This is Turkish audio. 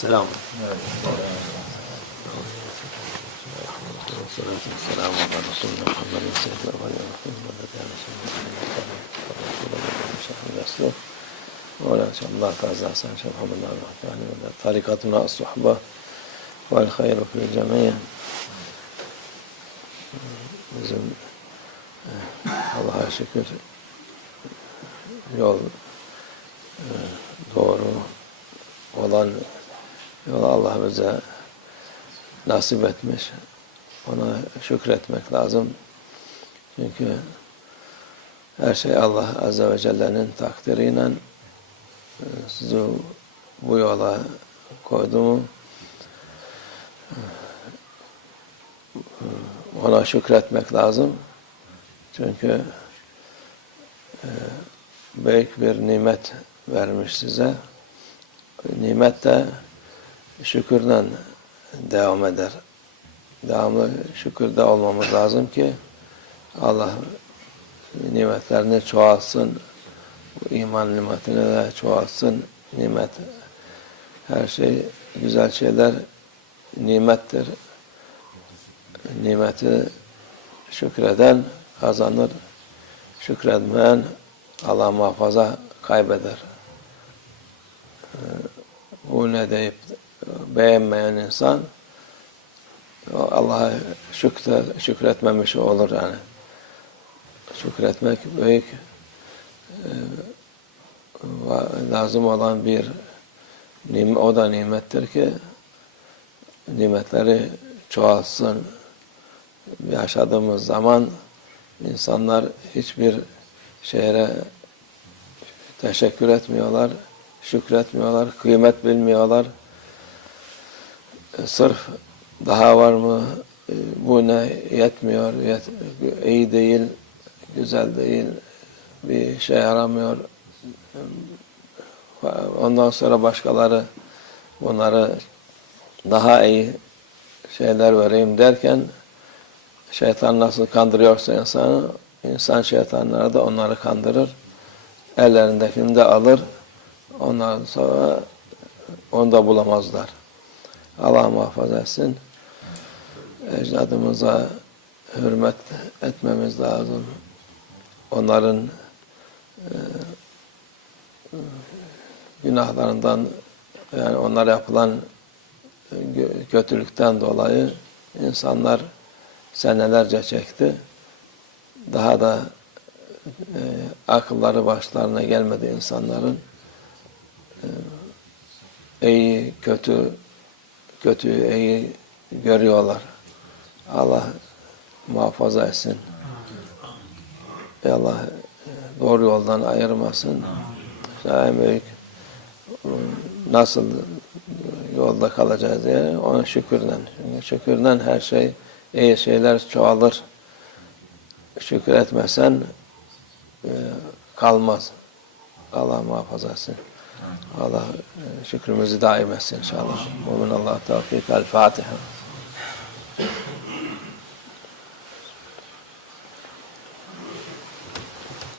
Selam. والصلاة والسلام على رسولنا محمد سيد الأولين والآخرين والذي على سنة رسول الله وشهر يسلم ولا إن شاء الله تعالى أحسن شيخ محمد الله الرحمن طريقتنا الصحبة والخير في الجميع bizim eh, Allah'a şükür yol eh, doğru olan yolu Allah bize nasip etmiş. Ona şükretmek lazım. Çünkü her şey Allah Azze ve Celle'nin takdiriyle sizi bu yola koydu mu e, ona şükretmek lazım. Çünkü e, büyük bir nimet vermiş size. Nimet de şükürden devam eder. Devamlı şükürde olmamız lazım ki Allah nimetlerini çoğalsın. Bu iman nimetini de çoğalsın. Nimet her şey güzel şeyler nimettir. Nimeti şükreden kazanır. Şükretmeyen Allah muhafaza kaybeder. Ee, Bu ne deyip beğenmeyen insan Allah'a şükre, şükretmemiş olur yani. Şükretmek büyük e, lazım olan bir o da nimettir ki nimetleri çoğalsın. Yaşadığımız zaman insanlar hiçbir şehre teşekkür etmiyorlar, şükretmiyorlar, kıymet bilmiyorlar. E, Sırf daha var mı? E, Bu ne? Yetmiyor. Yet, iyi değil. Güzel değil. Bir şey yaramıyor. E, Ondan sonra başkaları bunları daha iyi şeyler vereyim derken şeytan nasıl kandırıyorsa insanı insan şeytanları da onları kandırır. Ellerindekini de alır. Ondan sonra onu da bulamazlar. Allah muhafaza etsin. Ecdadımıza hürmet etmemiz lazım. Onların e, günahlarından yani onlara yapılan e, kötülükten dolayı insanlar senelerce çekti. Daha da e, akılları başlarına gelmedi insanların. E, iyi, kötü, kötü, iyi görüyorlar. Allah muhafaza etsin. Allah e, doğru yoldan ayırmasın. En büyük e, nasıl yolda kalacağız diye ona şükürden. Çünkü şükürden her şey, iyi şeyler çoğalır. Şükür etmesen e, kalmaz. Allah muhafaza etsin. Allah e, şükrümüzü daim etsin inşallah. Mumin Allah tevfik. El Fatiha.